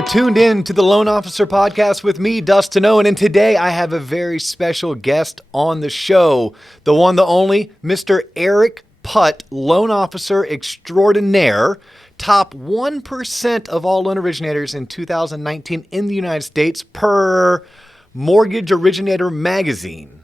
are tuned in to the Loan Officer Podcast with me, Dustin Owen, and today I have a very special guest on the show, the one, the only, Mr. Eric Putt, Loan Officer Extraordinaire, top 1% of all loan originators in 2019 in the United States per Mortgage Originator Magazine.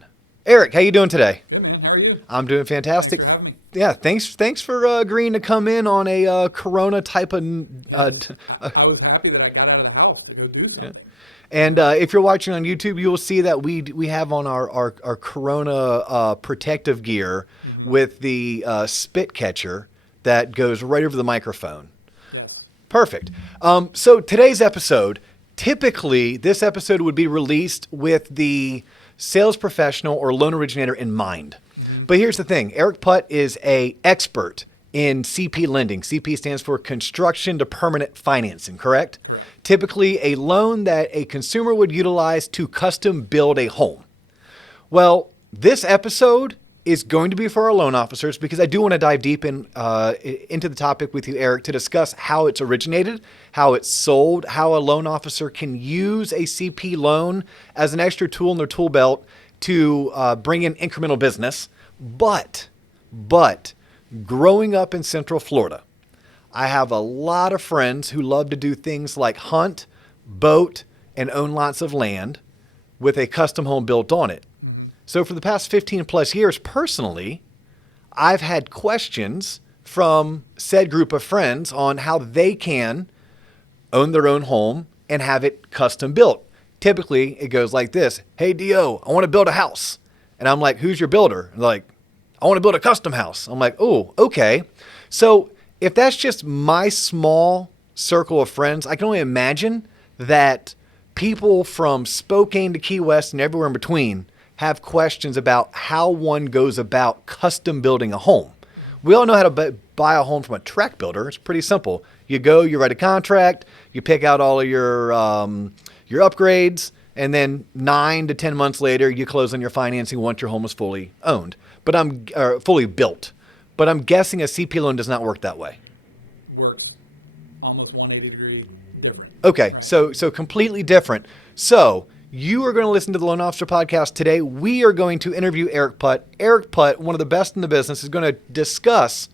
Eric, how you doing today? Good, man. How are you? I'm doing fantastic. Thanks for having me. Yeah, thanks for agreeing to come in on a Corona type of... Yes, I was happy that I got out of the house to go do something. And if you're watching on YouTube, you will see that we have on our Corona protective gear with the spit catcher that goes right over the microphone. Yes. Perfect. So today's episode, typically this episode would be released with the sales professional or loan originator in mind. But here's the thing. Eric Putt is an expert in CP lending. CP stands for construction to permanent financing, correct? Correct. Typically a loan that a consumer would utilize to custom build a home. Well, this episode is going to be for our loan officers because I do want to dive deep into the topic with you, Eric, to discuss how it's originated, how it's sold, how a loan officer can use a CP loan as an extra tool in their tool belt to bring in incremental business. But growing up in Central Florida, I have a lot of friends who love to do things like hunt, boat, and own lots of land with a custom home built on it. So for the past 15 plus years, personally, I've had questions from said group of friends on how they can own their own home and have it custom built. Typically, it goes like this. Hey, D.O., I want to build a house. And I'm like, who's your builder? And they're like, I want to build a custom house. I'm like, oh, okay. So if that's just my small circle of friends, I can only imagine that people from Spokane to Key West and everywhere in between have questions about how one goes about custom building a home. We all know how to buy a home from a tract builder. It's pretty simple. You go, you write a contract, you pick out all of your upgrades, and then 9 to 10 months later, you close on your financing once your home is fully owned. Fully built. But I'm guessing a CP loan does not work that way. Works almost 180 degree different. Okay, right. So completely different. So you are going to listen to the Loan Officer Podcast today. We are going to interview Eric Putt. Eric Putt, one of the best in the business, is going to discuss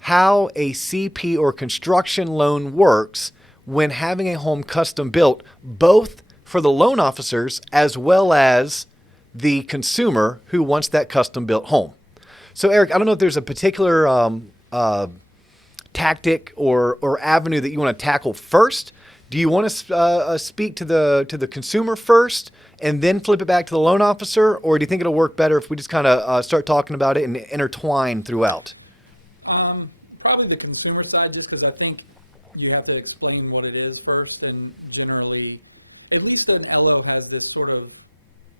how a CP or construction loan works when having a home custom built, both for the loan officers as well as the consumer who wants that custom built home. So Eric, I don't know if there's a particular tactic or avenue that you want to tackle first. Do you want to speak to the consumer first and then flip it back to the loan officer, or do you think it'll work better if we just kind of start talking about it and intertwine throughout? Probably the consumer side, just because I think you have to explain what it is first, and generally, at least an LO has this sort of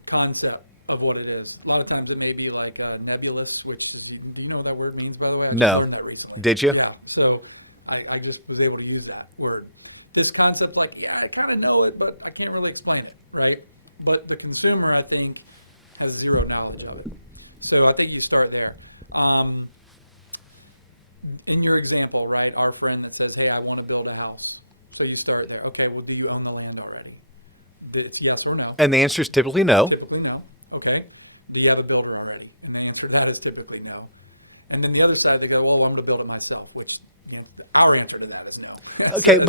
concept of what it is. A lot of times it may be like nebulous, which is, do you know what that word means, by the way? I just learned that recently. Did you? Yeah. So I just was able to use that word. This concept, like, yeah, I kind of know it, but I can't really explain it, right? But the consumer, I think, has zero knowledge of it. So I think you start there. In your example, right, our friend that says, hey, I want to build a house. So you start there. Okay, well, do you own the land already? It's yes or no. And the answer is typically no. Typically no. Okay. Do you have a builder already? And the answer to that is typically no. And then the other side, they go, well, I'm going to build it myself, which our answer to that is no. Okay,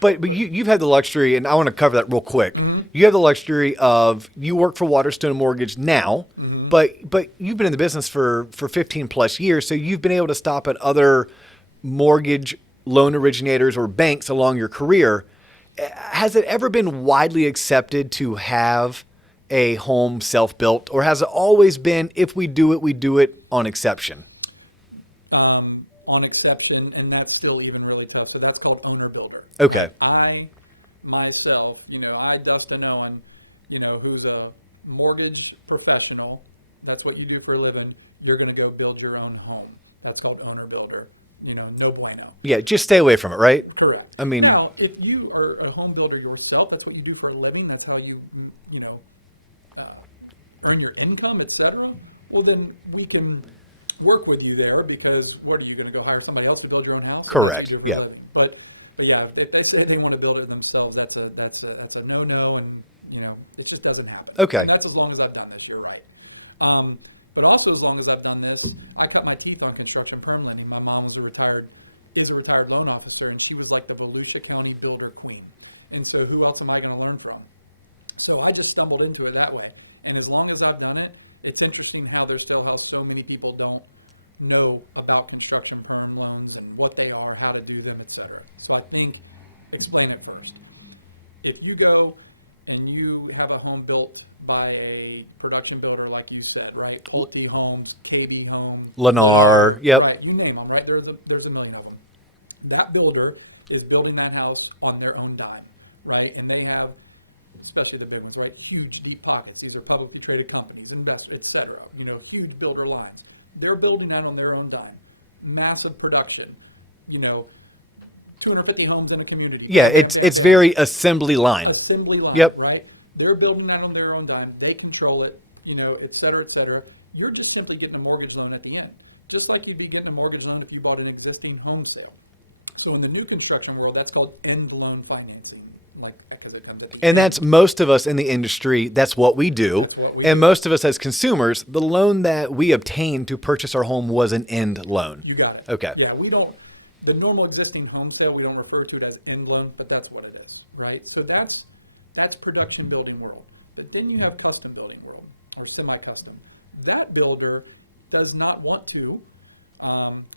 but you've had the luxury, and I want to cover that real quick. You have the luxury of, you work for Waterstone Mortgage now, but you've been in the business for 15 plus years, so you've been able to stop at other mortgage loan originators or banks along your career. Has it ever been widely accepted to have a home self-built, or has it always been, if we do it on exception? On exception, and that's still even really tough. So that's called owner builder. Okay. Right? I myself, Dustin Owen, who's a mortgage professional, that's what you do for a living, you're going to go build your own home. That's called owner builder. No bueno. Yeah, just stay away from it, right? Correct. I mean, now, if you are a home builder yourself, that's what you do for a living, that's how you, earn your income, et cetera, well, then we can work with you there, because what are you going to go hire somebody else to build your own house? And that's what you do for a living. But yeah, if they say they want to build it themselves, that's a no, and it just doesn't happen. Okay. And that's as long as I've done this. You're right. But also, as long as I've done this, I cut my teeth on construction perm lending. My mom is a retired loan officer, and she was like the Volusia County builder queen. And so who else am I going to learn from? So I just stumbled into it that way. And as long as I've done it, it's interesting how so many people don't know about construction perm loans and what they are, how to do them, et cetera. So I think explain it first. If you go and you have a home built by a production builder, like you said, right? Pulte Homes, KB Home, Lennar, yep. Right? You name them, right? There's a million of them. That builder is building that house on their own dime, right? And they have, especially the big ones, right? Huge, deep pockets. These are publicly traded companies, investors, et cetera. Huge builder lines. They're building that on their own dime. Massive production. 250 homes in a community. Bam, bam, bam, it's bam. very assembly line. Yep. Right? They're building that on their own dime. They control it, et cetera, et cetera. You're just simply getting a mortgage loan at the end, just like you'd be getting a mortgage loan if you bought an existing home sale. So in the new construction world, that's called end loan financing, because it comes at the end. And that's most of us in the industry. That's what we do. That's what we do. And most of us as consumers, the loan that we obtained to purchase our home was an end loan. You got it. Okay. Yeah, the normal existing home sale, we don't refer to it as end loan, but that's what it is, right? So that's production building world. But then you have custom building world, or semi-custom. That builder does not want to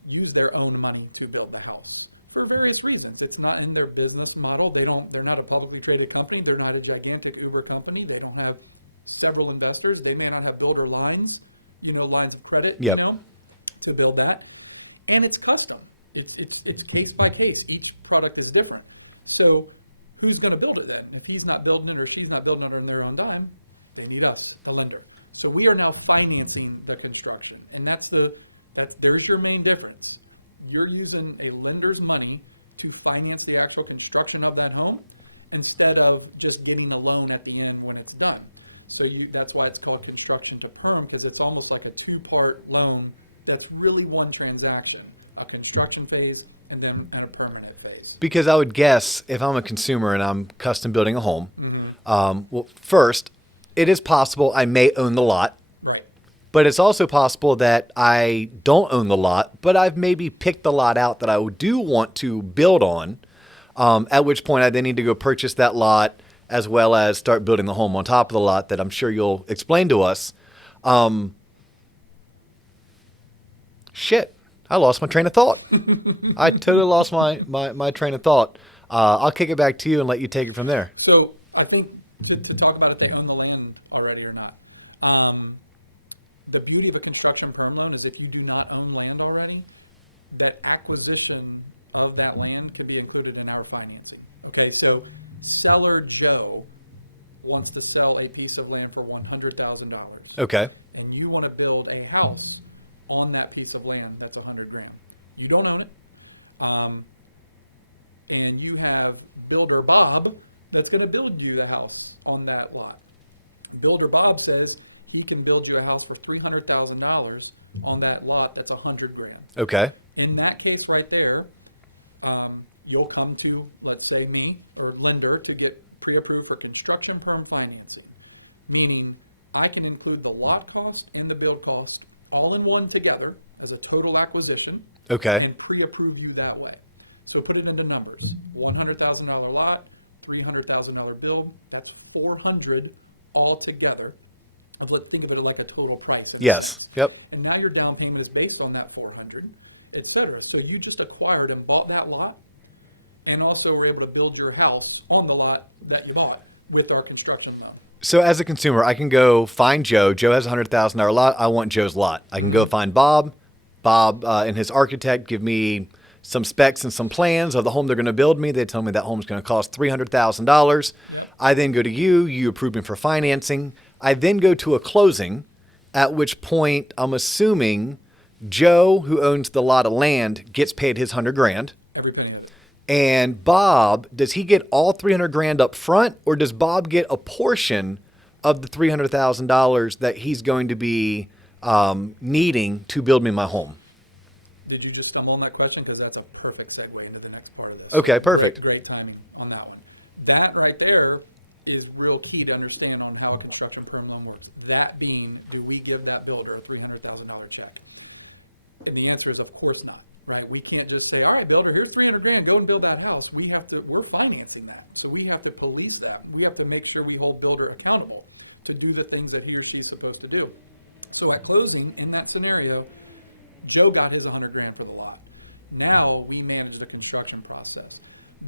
use their own money to build the house for various reasons. It's not in their business model. They're not a publicly traded company. They're not a gigantic Uber company. They don't have several investors. They may not have builder lines, lines of credit, Yep. To build that. And it's custom. It's case by case. Each product is different. So who's going to build it then? If he's not building it or she's not building it on their own dime, they need us, the lender. So we are now financing the construction. And there's your main difference. You're using a lender's money to finance the actual construction of that home instead of just getting a loan at the end when it's done. So that's why it's called construction to perm, because it's almost like a two-part loan that's really one transaction, a construction phase and a permanent phase. Because I would guess if I'm a consumer and I'm custom building a home, well, first, it is possible I may own the lot. Right. But it's also possible that I don't own the lot, but I've maybe picked the lot out that I do want to build on, at which point I then need to go purchase that lot as well as start building the home on top of the lot that I'm sure you'll explain to us. Shit, I lost my train of thought. I totally lost my train of thought. I'll kick it back to you and let you take it from there. So I think to talk about if they own the land already or not. The beauty of a construction perm loan is if you do not own land already, that acquisition of that land can be included in our financing. Okay, so seller Joe wants to sell a piece of land for $100,000. Okay. And you want to build a house on that piece of land that's $100,000. You don't own it. And you have Builder Bob that's going to build you the house on that lot. Builder Bob says he can build you a house for $300,000 on that lot that's $100,000. Okay. In that case right there, you'll come to, let's say, me or lender to get pre-approved for construction perm financing, meaning I can include the lot cost and the build cost all in one together as a total acquisition. Okay. And pre-approve you that way. So put it into numbers. $100,000 lot, $300,000 build, that's $400,000 all together. Think of it like a total price in a sense. Yep. And now your down payment is based on that $400,000, et cetera. So you just acquired and bought that lot and also were able to build your house on the lot that you bought with our construction loan. So as a consumer, I can go find Joe. Joe has a $100,000 lot. I want Joe's lot. I can go find Bob. Bob and his architect give me some specs and some plans of the home they're going to build me. They tell me that home's going to cost $300,000. Yep. I then go to you. You approve me for financing. I then go to a closing, at which point I'm assuming Joe, who owns the lot of land, gets paid his $100,000. Every penny of it. And Bob, does he get all $300,000 up front, or does Bob get a portion of the $300,000 that he's going to be needing to build me my home. Did you just stumble on that question? Because that's a perfect segue into the next part of this. Okay, perfect. Great timing on that one. That right there is real key to understand on how a construction perm loan works. That being, do we give that builder a $300,000 check? And the answer is, of course not, right? We can't just say, all right, builder, here's $300,000, go and build that house. We're financing that. So we have to police that. We have to make sure we hold builder accountable to do the things that he or she's supposed to do. So at closing, in that scenario, Joe got his $100,000 for the lot. Now we manage the construction process.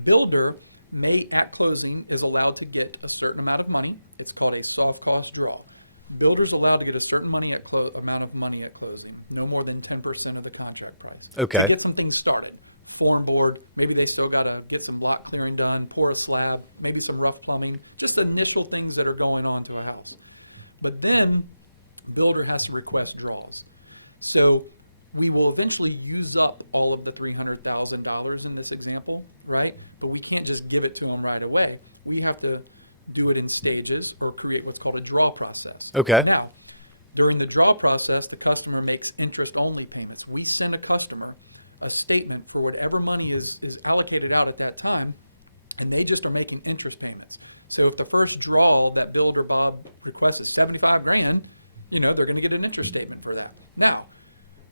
Builder may, at closing, is allowed to get a certain amount of money. It's called a soft cost draw. Builder's allowed to get a certain amount of money at closing, no more than 10% of the contract price. Okay. To get some things started. Form board, maybe they still got to get some lot clearing done, pour a slab, maybe some rough plumbing, just initial things that are going on to a house. But then builder has to request draws. So we will eventually use up all of the $300,000 in this example, right? But we can't just give it to them right away. We have to do it in stages or create what's called a draw process. Okay. Now, during the draw process, the customer makes interest-only payments. We send a customer a statement for whatever money is allocated out at that time, and they just are making interest payments. So if the first draw that builder Bob requests is $75,000, they're going to get an interest statement for that. Now,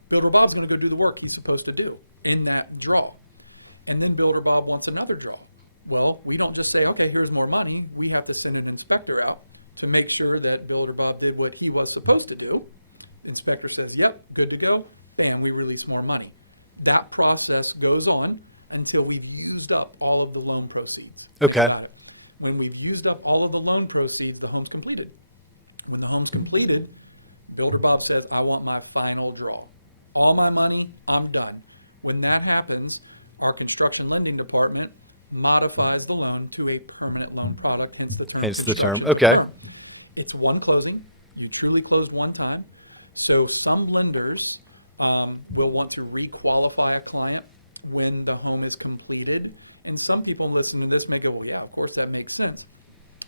Builder Bob's going to go do the work he's supposed to do in that draw. And then Builder Bob wants another draw. Well, we don't just say, okay, here's more money. We have to send an inspector out to make sure that Builder Bob did what he was supposed to do. Inspector says, yep, good to go. Bam, we release more money. That process goes on until we've used up all of the loan proceeds. Think about it. When we've used up all of the loan proceeds, the home's completed. When the home's completed, Builder Bob says, I want my final draw. All my money, I'm done. When that happens, our construction lending department modifies the loan to a permanent loan product, hence the term construction to perm. It's one closing. You truly closed one time. So some lenders will want to requalify a client when the home is completed. And some people listening to this may go, well, yeah, of course that makes sense.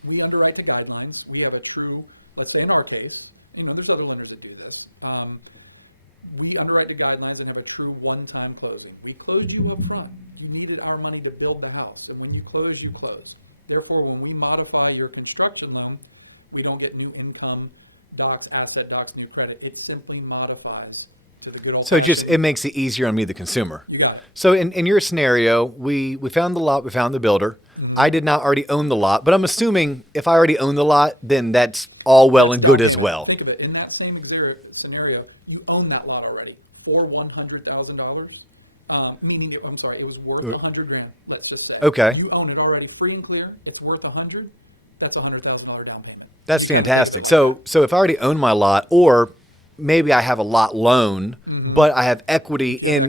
We underwrite to guidelines. We have a true, let's say in our case, there's other lenders that do this. We underwrite to guidelines and have a true one-time closing. We closed you up front. You needed our money to build the house. And when you close, you close. Therefore, when we modify your construction loan, we don't get new income docs, asset docs, new credit. It simply modifies to the good old-fashioned. So it makes it easier on me, the consumer. You got it. So in your scenario, we found the lot, we found the builder. Mm-hmm. I did not already own the lot, but I'm assuming if I already own the lot, then that's all well and good as well. Think of it. In that same scenario, you own that lot already for $100,000. Meaning, it was worth $100,000. Let's just say. Okay. You own it already, free and clear. It's worth $100,000. That's $100,000 down payment. That's fantastic. So if I already own my lot, or maybe I have a lot loan, but I have equity. In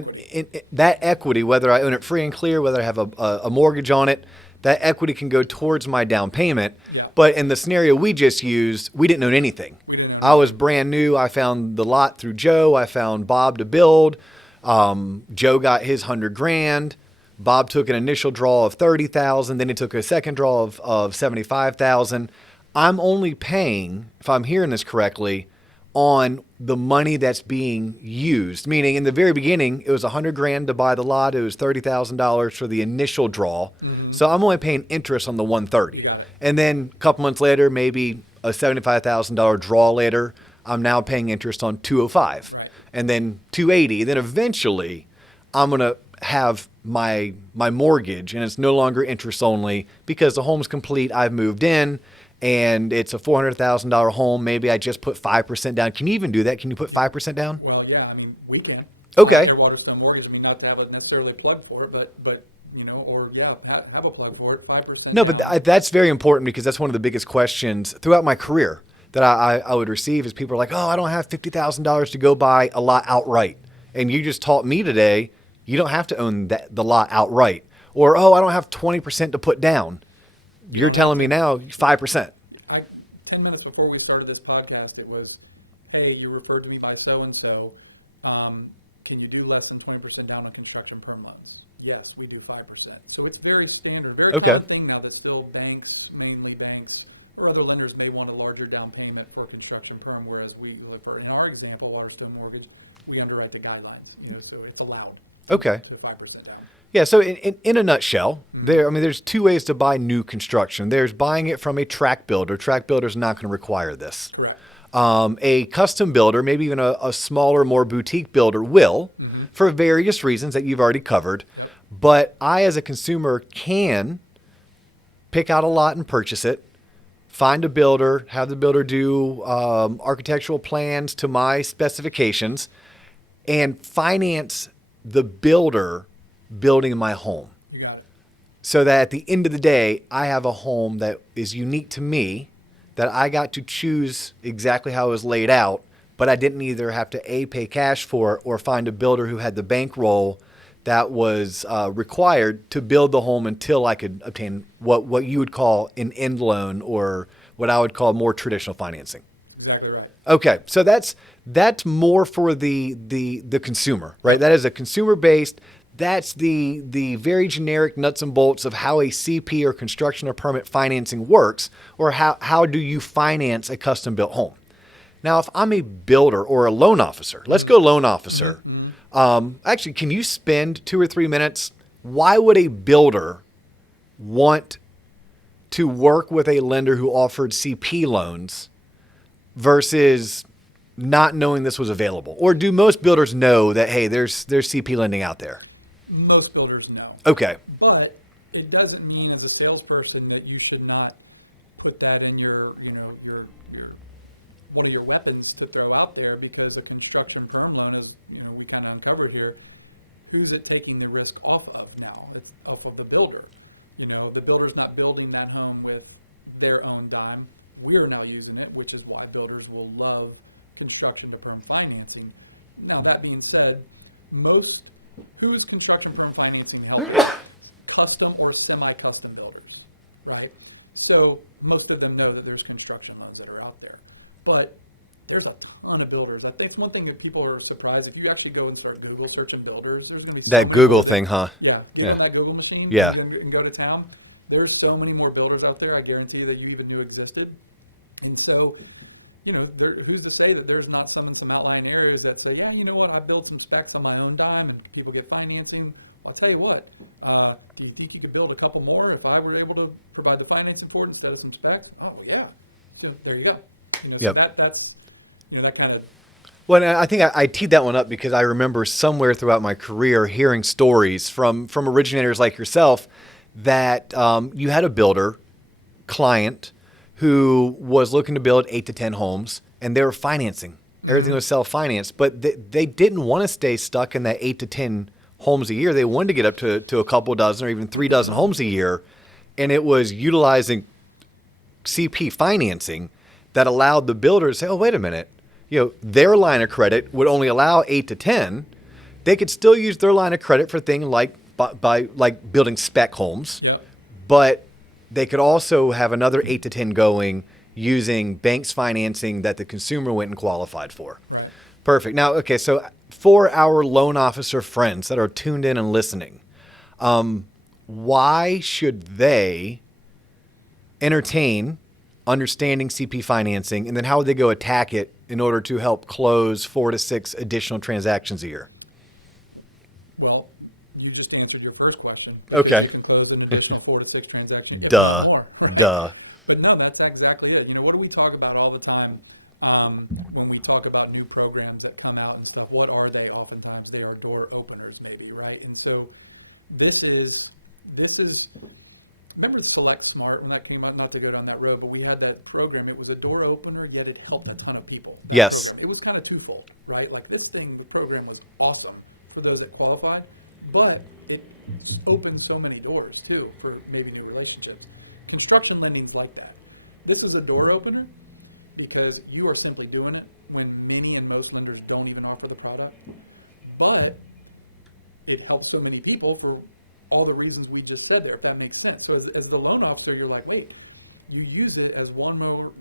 that equity, whether I own it free and clear, whether I have a mortgage on it, that equity can go towards my down payment. Yeah. But in the scenario we just used, we didn't own anything. I was brand new. I found the lot through Joe. I found Bob to build. Joe got his $100,000. Bob took an initial draw of $30,000. Then he took a second draw of $75,000. I'm only paying, if I'm hearing this correctly, on the money that's being used. Meaning, in the very beginning, it was $100,000 to buy the lot. It was $30,000 for the initial draw. Mm-hmm. So I'm only paying interest on the $130,000. You got it. And then a couple months later, maybe a $75,000 draw later, I'm now paying interest on $205,000. Right. And then $280,000. Then eventually, I'm gonna have my mortgage, and it's no longer interest only because the home's complete. I've moved in. And it's a $400,000 home. Maybe I just put 5% down. Can you even do that? Can you put 5% down? Well, yeah. I mean, we can. Okay. Air, Water, Stone Mortgage. I mean, not to have necessarily a plug for it, but have a plug for it. 5% down. No, but that's very important because that's one of the biggest questions throughout my career that I would receive is people are like, oh, I don't have $50,000 to go buy a lot outright. And you just taught me today, you don't have to own the lot outright. Or, oh, I don't have 20% to put down. You're telling me now 5%. 10 minutes before we started this podcast, it was, hey, you referred to me by so-and-so. Can you do less than 20% down on construction perm loans? Yes, we do 5%. So it's very standard, very common thing now that still banks, mainly banks, or other lenders may want a larger down payment for construction perm, whereas we, like for in our example, Waterstone Mortgage, we underwrite the guidelines, so it's allowed to 5% down. Yeah, so in a nutshell, there's two ways to buy new construction. There's buying it from a track builder. Track builder's not going to require this. Correct. A custom builder, maybe even a smaller, more boutique builder will, for various reasons that you've already covered. Yep. But I, as a consumer, can pick out a lot and purchase it, find a builder, have the builder do architectural plans to my specifications, and finance the builder building my home. You got it. So that at the end of the day, I have a home that is unique to me, that I got to choose exactly how it was laid out, but I didn't either have to pay cash for it or find a builder who had the bankroll that was required to build the home until I could obtain what you would call an end loan, or what I would call more traditional financing. That's exactly right. Okay, so that's more for the consumer, right? Yep. That is a consumer-based. That's the very generic nuts and bolts of how a CP or construction or permit financing works, or how do you finance a custom-built home. Now, if I'm a builder or a loan officer, let's go loan officer. Actually, can you spend 2 or 3 minutes? Why would a builder want to work with a lender who offered CP loans versus not knowing this was available? Or do most builders know that, hey, there's CP lending out there? Most builders know. Okay. But it doesn't mean as a salesperson that you should not put that in your one of your weapons to throw out there, because a construction perm loan is, we kind of uncovered here, who's it taking the risk off of now? It's off of the builder. The builder's not building that home with their own dime. We're now using it, which is why builders will love construction to perm financing. Now, that being said, who's construction perm financing helping? Custom or semi-custom builders, right? So most of them know that there's construction loans that are out there, but there's a ton of builders. I think it's one thing that people are surprised. If you actually go and start Google searching builders, there's going to be so many Google more thing, huh? Yeah, get on that Google machine and go to town. There's so many more builders out there, I guarantee you, that you even knew existed. And so, who's to say that there's not some outlying areas that say, yeah, you know what, I build some specs on my own dime and people get financing. Well, I'll tell you what, do you think you could build a couple more if I were able to provide the financing for it instead of some specs? Oh, well, yeah. So there you go. So that's, that kind of. Well, I think I teed that one up because I remember somewhere throughout my career hearing stories from originators like yourself that you had a builder client who was looking to build 8 to 10 homes, and they were financing. Everything was self-financed, but they didn't want to stay stuck in that 8 to 10 homes a year. They wanted to get up to a couple dozen or even 3 dozen homes a year, and it was utilizing CP financing that allowed the builder to say, oh, wait a minute, their line of credit would only allow 8 to 10. They could still use their line of credit for things like building spec homes. Yep. But they could also have another 8 to 10 going using banks financing that the consumer went and qualified for. Right. Perfect. Now, okay, so for our loan officer friends that are tuned in and listening, why should they entertain understanding CP financing, and then how would they go attack it in order to help close 4 to 6 additional transactions a year? Well, you just answered your first question, because you can close an additional 4 to 6 transactions, if not more, right? Duh. But no, that's exactly it. What do we talk about all the time when we talk about new programs that come out and stuff? What are they? Oftentimes they are door openers, maybe, right? And so this is. Remember Select Smart when that came out? Not to go down that road, but we had that program. It was a door opener, yet it helped a ton of people. That program. It was kind of twofold, right? Like the program was awesome for those that qualified, but it opened so many doors too for maybe new relationships. Construction lending's like that. This is a door opener because you are simply doing it when many and most lenders don't even offer the product, but it helps so many people for all the reasons we just said there, if that makes sense. So as the loan officer, you're like, wait, you use it as one more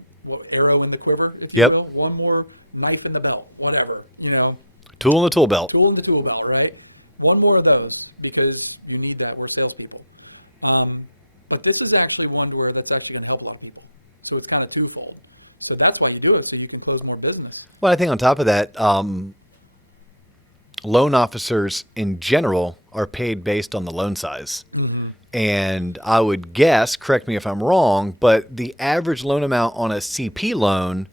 arrow in the quiver, if you will, one more knife in the belt, whatever, Tool in the tool belt. Tool in the tool belt, right? One more of those because you need that. We're salespeople. But this is actually one where that's actually going to help a lot of people. So it's kind of twofold. So that's why you do it, so you can close more business. Well, I think on top of that, loan officers in general are paid based on the loan size. Mm-hmm. And I would guess, correct me if I'm wrong, but the average loan amount on a CP loan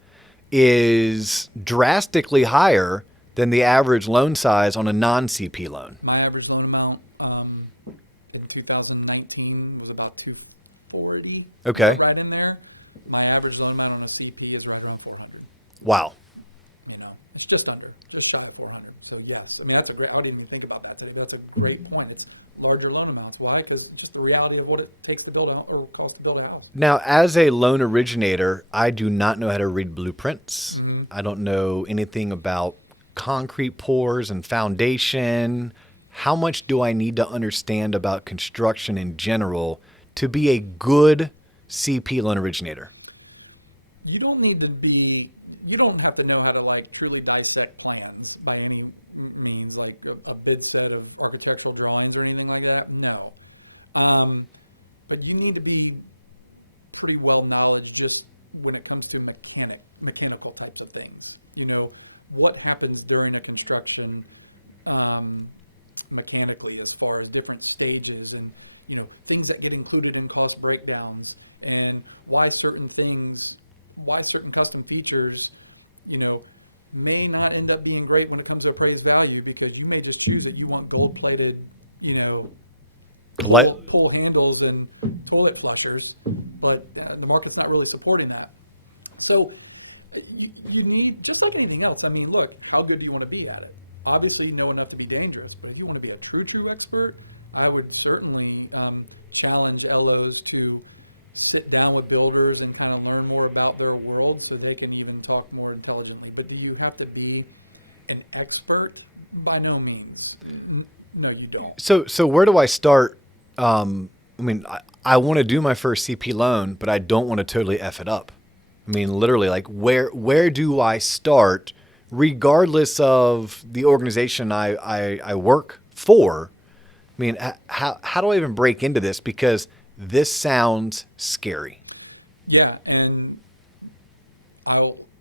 is drastically higher than the average loan size on a non-CP loan. My average loan amount in 2019 was about $240. Okay. Right in there. My average loan amount on a CP is right around $400. Wow. You know, it's just shy of 400. So yes, I mean, that's a great, I didn't even think about that today, but that's a great point. It's larger loan amounts. Why? Because just the reality of what it takes to build or cost to build a house. Now, as a loan originator, I do not know how to read blueprints. Mm-hmm. I don't know anything about concrete pours and foundation. How much do I need to understand about construction in general to be a good CP loan originator? You don't have to know how to like truly dissect plans by any means, like a bid set of architectural drawings or anything like that. No. But you need to be pretty well knowledge just when it comes to mechanical types of things. You know, what happens during a construction mechanically as far as different stages and, you know, things that get included in cost breakdowns and why certain custom features, you know, may not end up being great when it comes to appraised value because you may just choose that you want gold-plated, you know, pull handles and toilet flushers, but the market's not really supporting that. So you need, just like anything else, I mean, look, how good do you want to be at it? Obviously, you know enough to be dangerous, but if you want to be a true expert, I would certainly challenge LOs to sit down with builders and kind of learn more about their world so they can even talk more intelligently. But do you have to be an expert? By no means. No, you don't. So where do I start? I mean, I want to do my first CP loan, but I don't want to totally F it up. I mean, literally, like where do I start, regardless of the organization I work for? I mean, how do I even break into this? Because this sounds scary. Yeah, and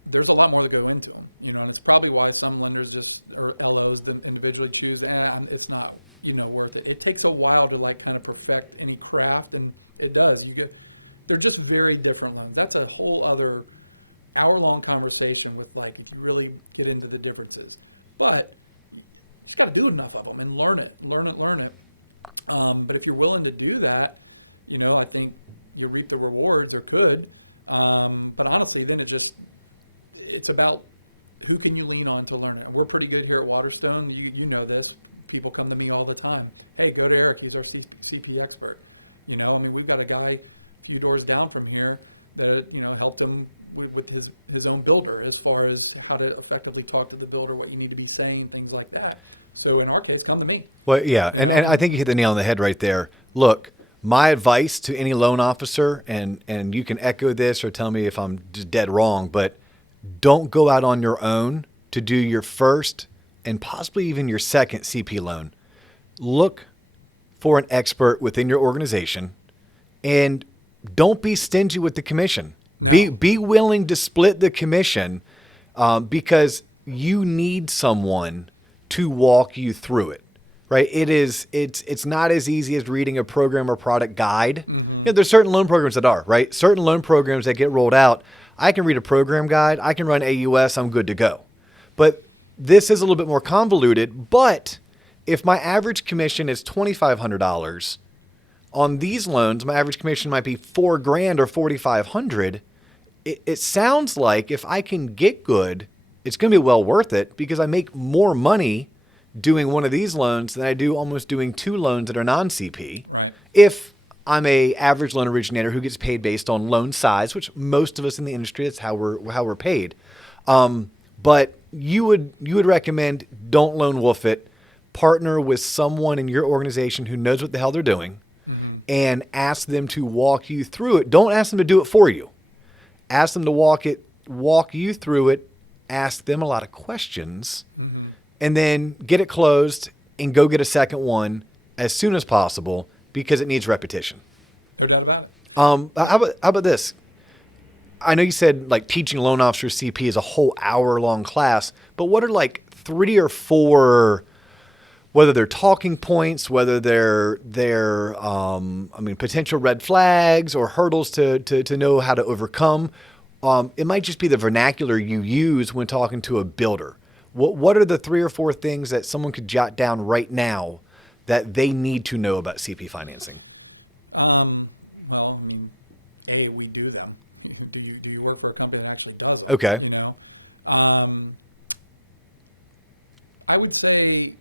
there's a lot more that go into them, you know, and it's probably why some lenders or LOs individually choose, it's not, you know, worth it. It takes a while to like kind of perfect any craft, and it does. They're just very different loans. That's a whole other hour-long conversation with like if you really get into the differences. But you just got to do enough of them and learn it. But if you're willing to do that, you know, I think you reap the rewards or could. But honestly, then it's about who can you lean on to learn it. And we're pretty good here at Waterstone. You know this. People come to me all the time. Hey, go to Eric. He's our CP expert. You know, I mean, we've got a guy a few doors down from here that, you know, helped him with his own builder as far as how to effectively talk to the builder, what you need to be saying, things like that. So in our case, come to me. Well, yeah. And I think you hit the nail on the head right there. Look, my advice to any loan officer, and you can echo this or tell me if I'm just dead wrong, but don't go out on your own to do your first and possibly even your second CP loan. Look for an expert within your organization, and don't be stingy with the commission. No. Be willing to split the commission because you need someone to walk you through it. Right, it's not as easy as reading a program or product guide. Mm-hmm. You know, there's certain loan programs that are, right? Certain loan programs that get rolled out, I can read a program guide, I can run AUS, I'm good to go. But this is a little bit more convoluted. But if my average commission is $2,500 on these loans, my average commission might be $4,000 or $4,500. It sounds like if I can get good, it's going to be well worth it because I make more money doing one of these loans than I do almost doing two loans that are non-CP. Right. If I'm a average loan originator who gets paid based on loan size, which most of us in the industry, that's how we're paid. But you would recommend don't lone wolf it. Partner with someone in your organization who knows what the hell they're doing, mm-hmm. and ask them to walk you through it. Don't ask them to do it for you. Ask them to walk you through it. Ask them a lot of questions. Mm-hmm. and then get it closed and go get a second one as soon as possible because it needs repetition. No doubt about it. How about this? I know you said like teaching loan officers CP is a whole hour-long class, but what are like 3 or 4, whether they're talking points, whether they're potential red flags or hurdles to know how to overcome? It might just be the vernacular you use when talking to a builder. What are the 3 or 4 things that someone could jot down right now that they need to know about CP financing? Well, I mean, we do them. Do you work for a company that actually does them? Okay. You know, I would say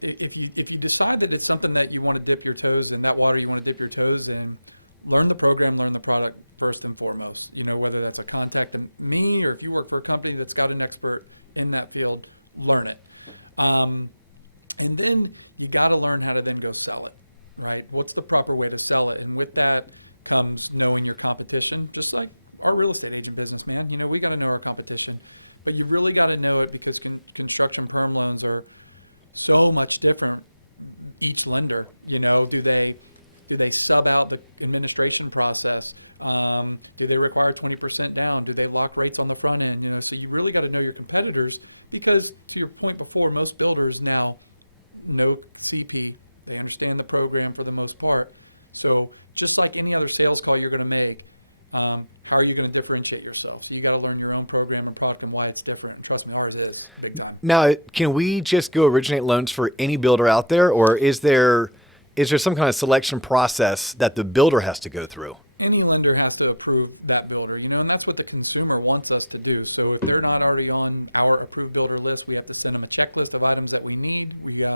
if you decide that it's something that you want to dip your toes in, that water you want to dip your toes in, learn the program, learn the product first and foremost. You know, whether that's a contact me or if you work for a company that's got an expert in that field, learn it. And then you got to learn how to then go sell it, right? What's the proper way to sell it? And with that comes knowing your competition, just like our real estate agent business, man. You know, we got to know our competition, but you really got to know it because construction perm loans are so much different. Each lender, you know, do they sub out the administration process? Do they require 20% down? Do they lock rates on the front end? You know, so you really got to know your competitors because to your point before, most builders now know CP. They understand the program for the most part. So just like any other sales call you're going to make, how are you going to differentiate yourself? So you got to learn your own program and product and why it's different. And trust me, ours is big time. Now, can we just go originate loans for any builder out there, or is there some kind of selection process that the builder has to go through? Any lender has to approve that builder, you know, and that's what the consumer wants us to do. So if they're not already on our approved builder list, we have to send them a checklist of items that we need. We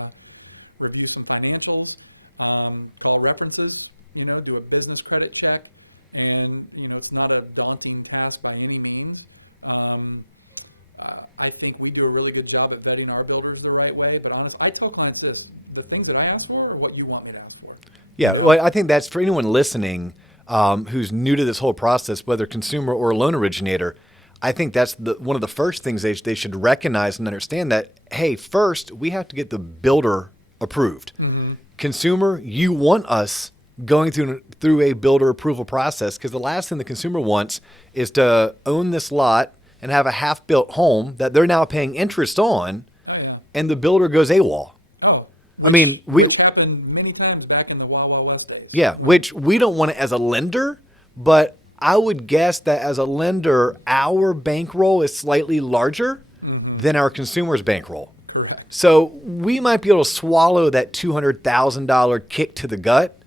review some financials, call references, you know, do a business credit check. And, you know, it's not a daunting task by any means. I think we do a really good job at vetting our builders the right way. But honestly, I tell clients this, the things that I ask for are what you want me to ask for. Yeah, you know? Well, I think that's for anyone listening who's new to this whole process, whether consumer or loan originator. I think that's one of the first things they should recognize and understand that, hey, first, we have to get the builder approved. Mm-hmm. Consumer, you want us going through a builder approval process because the last thing the consumer wants is to own this lot and have a half-built home that they're now paying interest on. Oh, yeah. And the builder goes AWOL. Oh, which happened many times back in the Wild Wild West days. Yeah, which we don't want it as a lender, but I would guess that as a lender, our bankroll is slightly larger than our consumer's bankroll. Correct. So we might be able to swallow that $200,000 kick to the gut,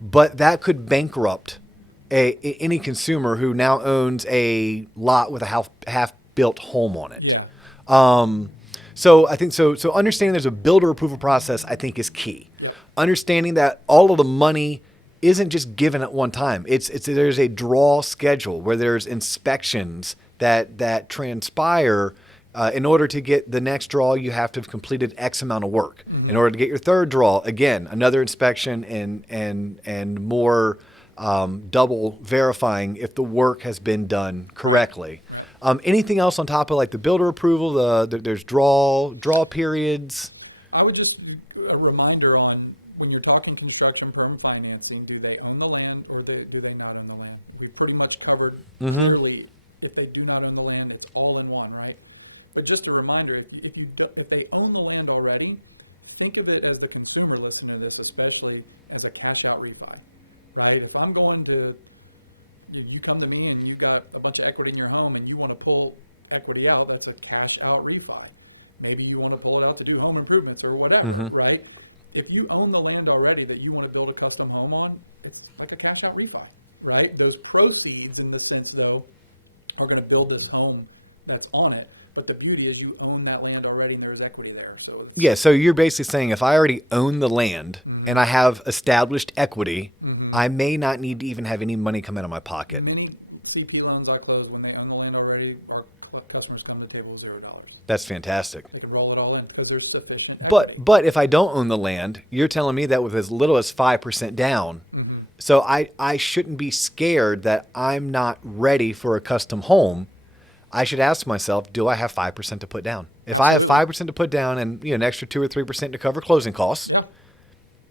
but that could bankrupt any consumer who now owns a lot with a half-built home on it. Yeah. So I think so understanding there's a builder approval process, I think, is key. Yep. Understanding that all of the money isn't just given at one time. There's a draw schedule where there's inspections that transpire. In order to get the next draw, you have to have completed X amount of work. Mm-hmm. In order to get your third draw, again, another inspection and more double verifying if the work has been done correctly. Right. Anything else on top of like the builder approval? There's draw periods. I would just a reminder on when you're talking construction perm financing, do they own the land or do they not own the land? We've pretty much covered clearly if they do not own the land, it's all in one, right? But just a reminder, if they own the land already, think of it as the consumer listening to this, especially as a cash out refi, right? If I'm going to, you come to me and you got a bunch of equity in your home and you want to pull equity out, that's a cash out refi. Maybe you want to pull it out to do home improvements or whatever, right? If you own the land already that you want to build a custom home on, it's like a cash out refi, right? Those proceeds in the sense though are going to build this home that's on it. But the beauty is you own that land already and there is equity there. So so you're basically saying if I already own the land and I have established equity, I may not need to even have any money come out of my pocket. Many CP loans I close when they own the land already, our customers come to the table with $0. That's fantastic. They can roll it all in because there's sufficient equity. But if I don't own the land, you're telling me that with as little as 5% down, so I shouldn't be scared that I'm not ready for a custom home. I should ask myself, do I have 5% to put down? If Absolutely. I have 5% to put down and an extra 2 or 3% to cover closing costs, Yeah.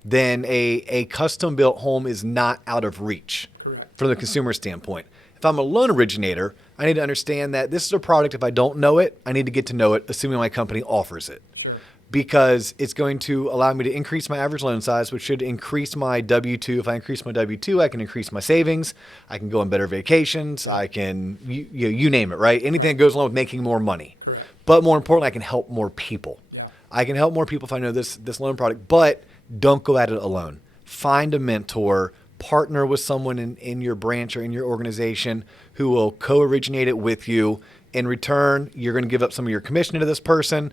then a custom built home is not out of reach. Correct. From the consumer standpoint. If I'm a loan originator, I need to understand that this is a product. If I don't know it, I need to get to know it, assuming my company offers it. Sure. Because it's going to allow me to increase my average loan size, which should increase my W-2. If I increase my W-2, I can increase my savings. I can go on better vacations. Yep. I can, you name it, right? Anything Right. that goes along with making more money. Correct. But more importantly, I can help more people. Yeah. I can help more people if I know this loan product. But don't go at it alone. Find a mentor. Partner with someone in your branch or in your organization who will co-originate it with you. In return, you're going to give up some of your commission to this person,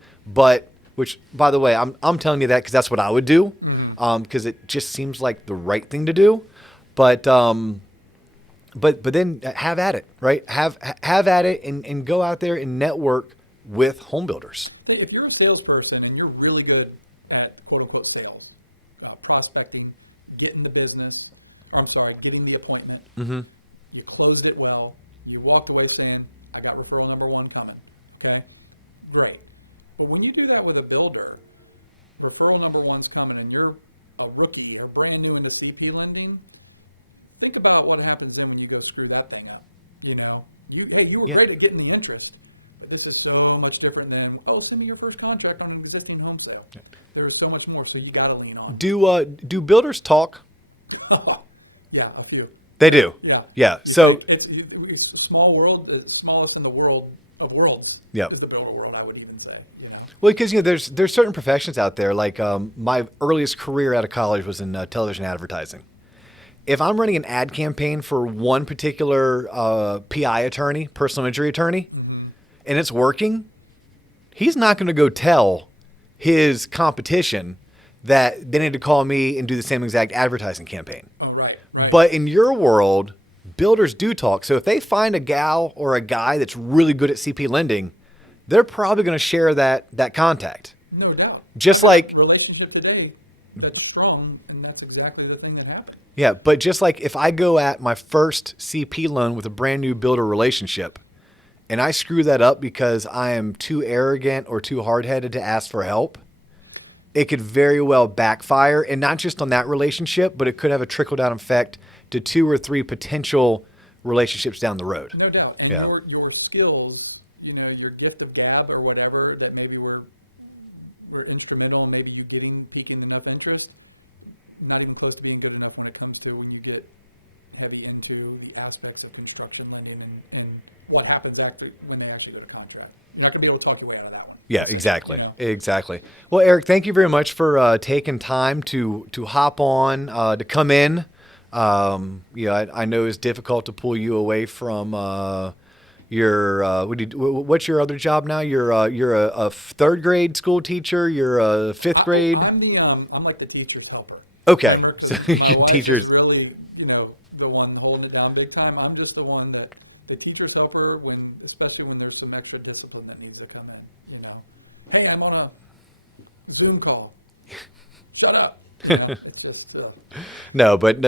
which, by the way, I'm telling you that because that's what I would do, because it just seems like the right thing to do. But then have at it, right? Have at it and go out there and network with home builders. If you're a salesperson and you're really good at quote unquote sales, prospecting, getting the business, getting the appointment, you closed it well, you walked away saying, I got referral number 1 coming. Okay, great. But when you do that with a builder, referral number 1's coming and you're a rookie or brand new into CP lending, think about what happens then when you go screw that thing up. You were great at getting the interest, but this is so much different than, send me your first contract on an existing home sale. There is so much more, so you got to lean on. Do builders talk? Yeah, a few. They do. Yeah. Yeah. You So think it's a small world, the smallest in the world of worlds Yep. is the builder world, I would even say, Well, because there's certain professions out there. Like my earliest career out of college was in television advertising. If I'm running an ad campaign for one particular PI attorney, personal injury attorney, and it's working, he's not going to go tell his competition that they need to call me and do the same exact advertising campaign. Oh, right. But in your world, builders do talk. So if they find a gal or a guy that's really good at CP lending, they're probably going to share that contact. No doubt. Just I've got like a relationship today that's strong, and that's exactly the thing that happened. Yeah, but just like if I go at my first CP loan with a brand new builder relationship and I screw that up because I am too arrogant or too hard-headed to ask for help, it could very well backfire, and not just on that relationship, but it could have a trickle-down effect to 2 or 3 potential relationships down the road. No doubt. And Yeah. your skills, your gift of gab or whatever that maybe were instrumental in maybe you piquing enough interest, not even close to being good enough when it comes to when you get heavy into the aspects of construction lending and what happens when they actually go to contract. You're not going to be able to talk your way out of that one. Yeah, exactly. Exactly. Well, Eric, thank you very much for taking time to hop on, to come in. I know it's difficult to pull you away from what's your other job now? You're a 3rd grade school teacher. You're a 5th grade. I'm like the teacher's helper. Okay. Remember, because my wife is really, the one holding it down big time. I'm just the one that the teacher's helper especially when there's some extra discipline that needs to come in. Hey, I'm on a Zoom call. Shut up. It's just. No, but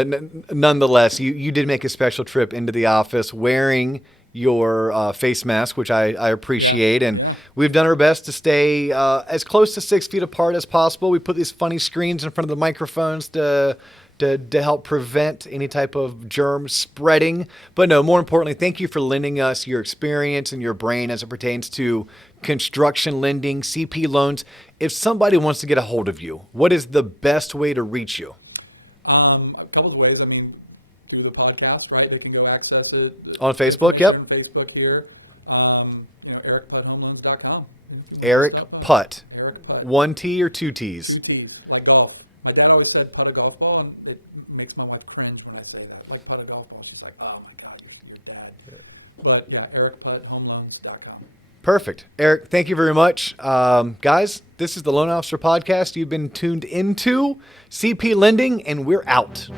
nonetheless, you did make a special trip into the office wearing your face mask, which I appreciate. And we've done our best to stay as close to 6 feet apart as possible. We put these funny screens in front of the microphones to help prevent any type of germ spreading. But no, more importantly, thank you for lending us your experience and your brain as it pertains to construction lending, CP loans. If somebody wants to get a hold of you, what is the best way to reach you? A couple of ways. Through the podcast, right? They can go access it on Facebook. Information on Facebook here. EricPuttHomeLoans.com. If you want Eric to stop by. Putt. Eric Putt. 1 T or 2 T's? 2 T's, like golf. My dad always said putt a golf ball, and it makes my wife cringe when I say that. Like putt a golf ball. She's like, oh my God, your dad. But yeah, EricPuttHomeLoans.com. Perfect. Eric, thank you very much. Guys, this is the Loan Officer Podcast. You've been tuned into CP Lending, and we're out.